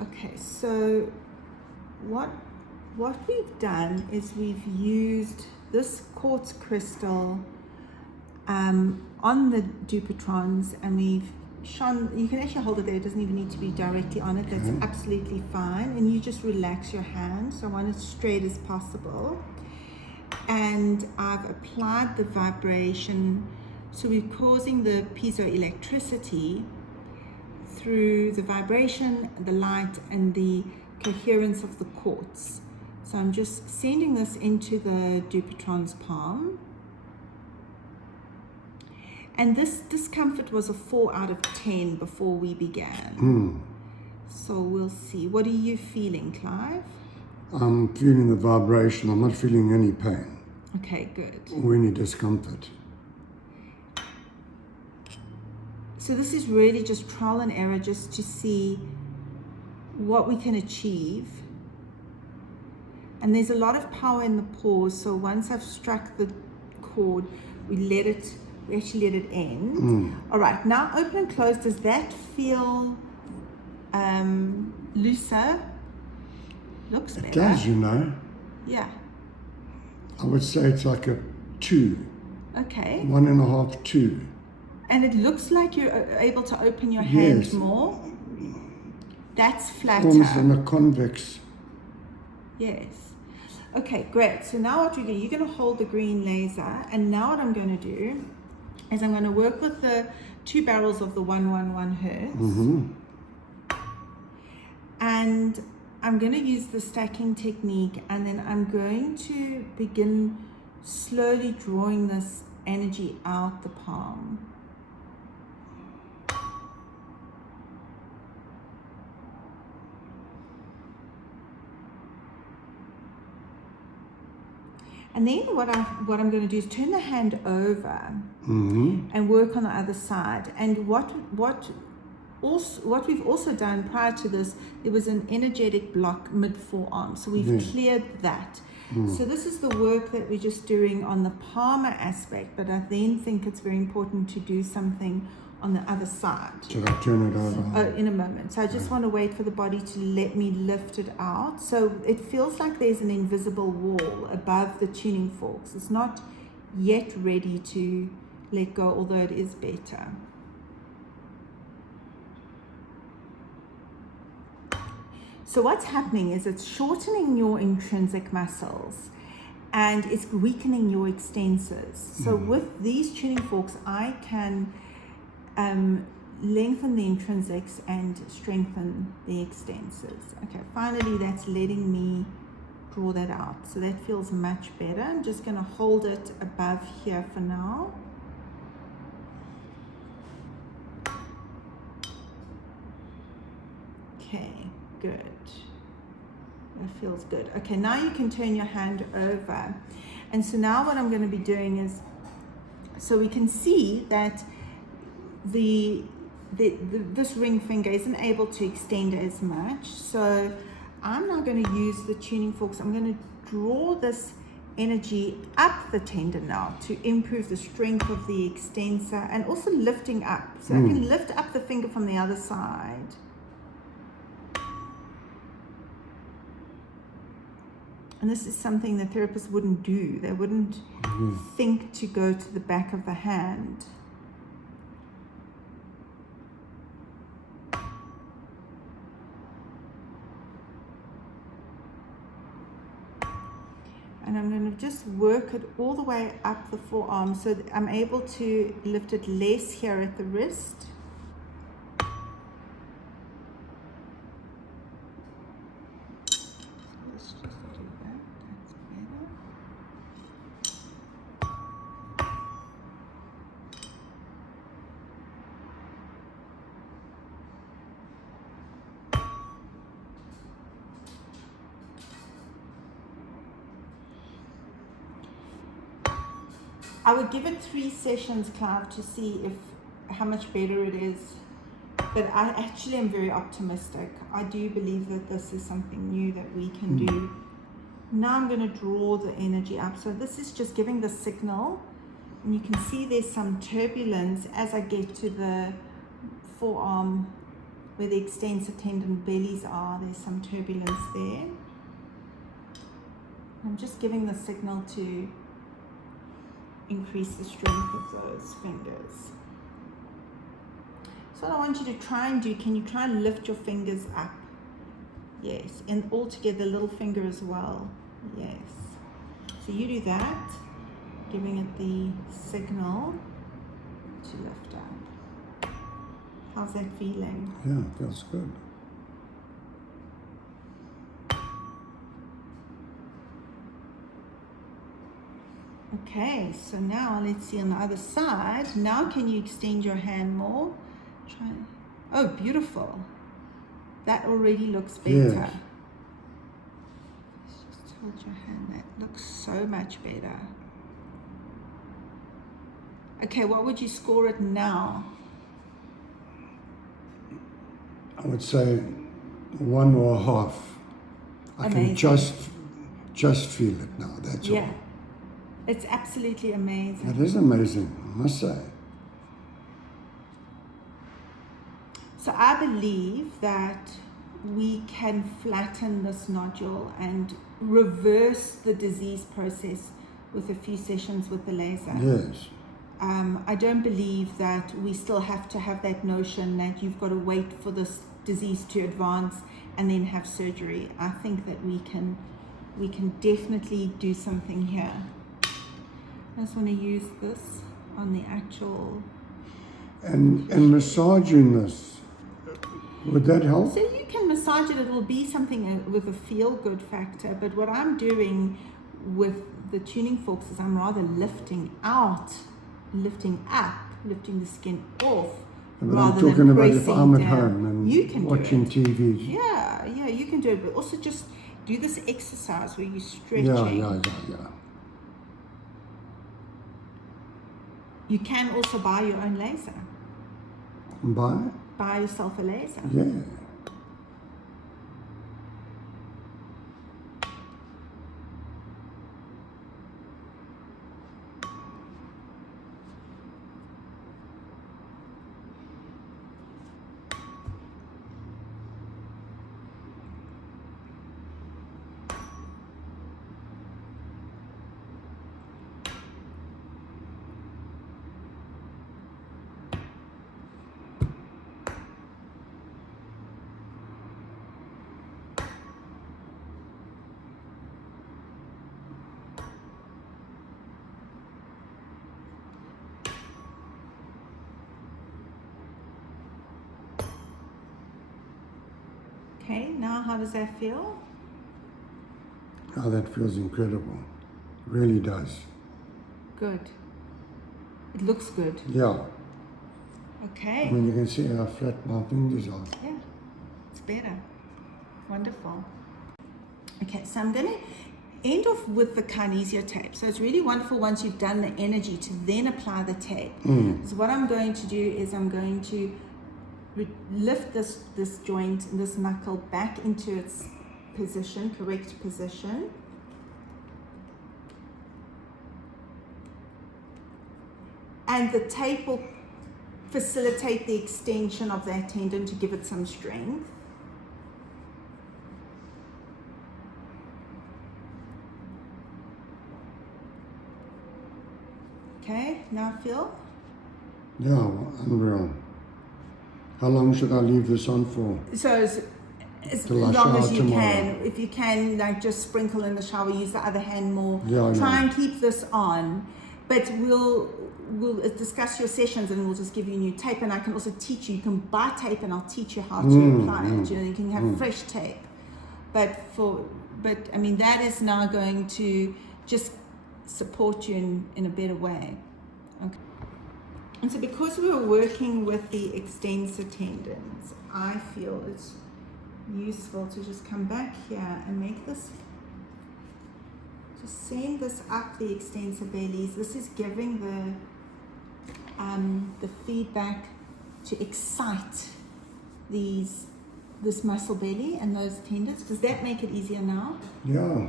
Okay, so what we've done is we've used this quartz crystal on the Duputrons, and we've shone. You can actually hold it there, it doesn't even need to be directly on it. That's absolutely fine, and you just relax your hand. So I want it straight as possible, and I've applied the vibration, so we're causing the piezoelectricity through the vibration, the light, and the coherence of the quartz. So I'm just sending this into the Dupuytren's palm. And this discomfort was a 4 out of 10 before we began. So we'll see. What are you feeling, Clive? I'm feeling the vibration. I'm not feeling any pain. Okay, good. Or any discomfort. So this is really just trial and error, just to see what we can achieve. And there's a lot of power in the pause, so once I've struck the chord, we actually let it end. All right, now open and close. Does that feel looser? Looks better. It does, you know. Yeah. I would say it's like a 2. Okay. 1.5, 2. And it looks like you're able to open your hand more. That's flatter. Almost in a convex. Yes. Okay, great. So now what you're going to hold the green laser, and now what I'm going to do is I'm going to work with the 2 barrels of the 111 hertz. And I'm going to use the stacking technique, and then I'm going to begin slowly drawing this energy out the palm. And then what I'm going to do is turn the hand over and work on the other side. And what we've also done prior to this, there was an energetic block mid-forearm, so we've cleared that. So this is the work that we're just doing on the palmar aspect, but I then think it's very important to do something on the other side. Should I turn it over? In a moment. So I just want to wait for the body to let me lift it out. So it feels like there's an invisible wall above the tuning forks. It's not yet ready to let go, although it is better. So what's happening is it's shortening your intrinsic muscles and it's weakening your extensors. So with these tuning forks, I can lengthen the intrinsics and strengthen the extensors. Okay, finally that's letting me draw that out. So that feels much better. I'm just going to hold it above here for now. Okay, good. That feels good. Okay, now you can turn your hand over. And so now what I'm going to be doing is, so we can see that this ring finger isn't able to extend as much. So I'm now going to use the tuning forks. I'm going to draw this energy up the tendon now to improve the strength of the extensor and also lifting up. So I can lift up the finger from the other side. And this is something the therapist wouldn't do. They wouldn't think to go to the back of the hand. And I'm going to just work it all the way up the forearm so that I'm able to lift it less here at the wrist. Let's just do that. That's better. I would give it 3 sessions, Clive, to see how much better it is. But I actually am very optimistic. I do believe that this is something new that we can do. Now I'm going to draw the energy up. So this is just giving the signal. And you can see there's some turbulence as I get to the forearm where the extensor tendon bellies are. There's some turbulence there. I'm just giving the signal to increase the strength of those fingers. So what I want you to try and do, can you try and lift your fingers up? Yes, and all together, little finger as well. Yes. So you do that, giving it the signal to lift up. How's that feeling? Yeah, it feels good. Okay, so now let's see on the other side. Now can you extend your hand more? Try. Oh, beautiful. That already looks better. Yes. Just hold your hand. That looks so much better. Okay, what would you score it now? I would say 1 or a half. I Amazing. can just feel it now, that's Yeah. all. It's absolutely amazing. It is amazing, I must say. So I believe that we can flatten this nodule and reverse the disease process with a few sessions with the laser. Yes. I don't believe that we still have to have that notion that you've got to wait for this disease to advance and then have surgery. I think that we can definitely do something here. I just want to use this on the actual. And massaging this, would that help? So you can massage it. It will be something with a feel-good factor. But what I'm doing with the tuning forks is I'm rather lifting out, lifting up, lifting the skin off. But rather I'm talking than about if pressing I'm at down. home and You can watching do it. TV. Yeah, you can do it. But also just do this exercise where you're stretching. Yeah. You can also buy your own laser. Buy yourself a laser. Yeah. Okay, now how does that feel? Oh, that feels incredible. Really does. Good. It looks good. Yeah. Okay. I mean, you can see how flat my fingers are. Yeah, it's better. Wonderful. Okay, so I'm going to end off with the kinesio tape. So it's really wonderful once you've done the energy to then apply the tape. So what I'm going to do is I'm going to lift this joint, this knuckle back into its position, correct position. And the tape will facilitate the extension of that tendon to give it some strength. Okay, now feel? Yeah, unreal. How long should I leave this on for? So as Till I long as shower you tomorrow. can. If you can, like just sprinkle in the shower, use the other hand more. Yeah, Try and keep this on. But we'll discuss your sessions and we'll just give you new tape, and I can also teach you. You can buy tape and I'll teach you how to apply it. You know, you can have fresh tape. But I mean, that is now going to just support you in a better way. Okay. And so because we were working with the extensor tendons, I feel it's useful to just come back here and make this, just send this up the extensor bellies. This is giving the feedback to excite this muscle belly and those tendons. Does that make it easier now? Yeah.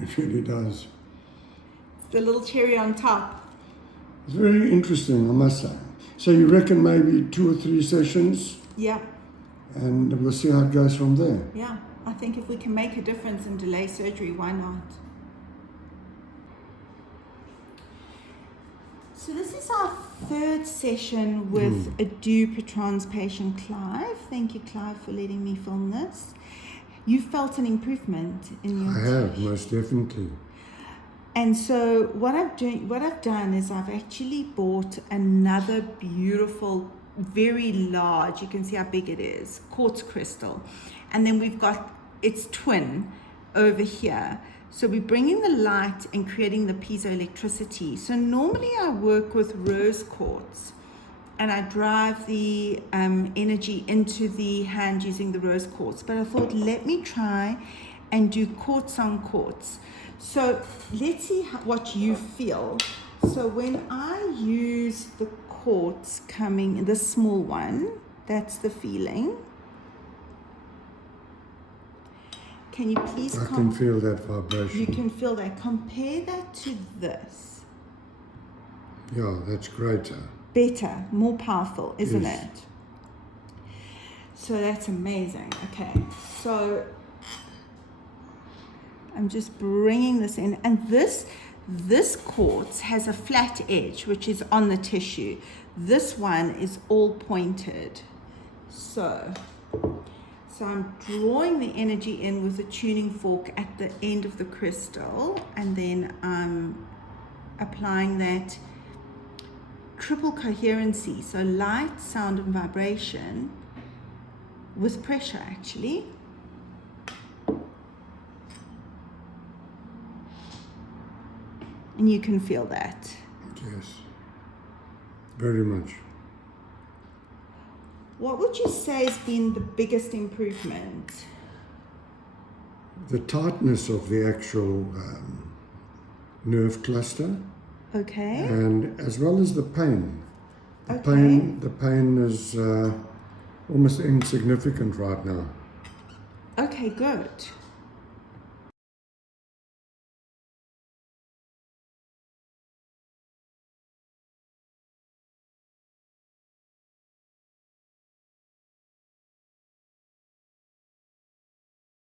It really does. It's the little cherry on top. It's very interesting, I must say. So you reckon maybe 2 or 3 sessions, Yeah, and we'll see how it goes from there. yeah. I think if we can make a difference and delay surgery, why not? So this is our 3rd session with a Dupuytren's patient, Clive. Thank you, Clive, for letting me film this. You felt an improvement in your I have, most definitely. And so what I've done is I've actually bought another beautiful, very large, you can see how big it is, quartz crystal. And then we've got its twin over here. So we're bringing the light and creating the piezoelectricity. So normally I work with rose quartz and I drive the energy into the hand using the rose quartz. But I thought, let me try and do quartz on quartz. So let's see what you feel. So when I use the quartz coming, the small one, that's the feeling. Can you please I can feel that vibration. You can feel that. Compare that to this. Yeah, that's greater. Better, more powerful, isn't Yes. it? So that's amazing. Okay, so I'm just bringing this in, and this quartz has a flat edge which is on the tissue. This one is all pointed. So I'm drawing the energy in with a tuning fork at the end of the crystal, and then I'm applying that triple coherency, so light, sound, and vibration with pressure actually. And you can feel that. Yes, very much. What would you say has been the biggest improvement? The tightness of the actual nerve cluster, Okay. and as well as the pain. Okay. The pain is almost insignificant right now. Okay, good.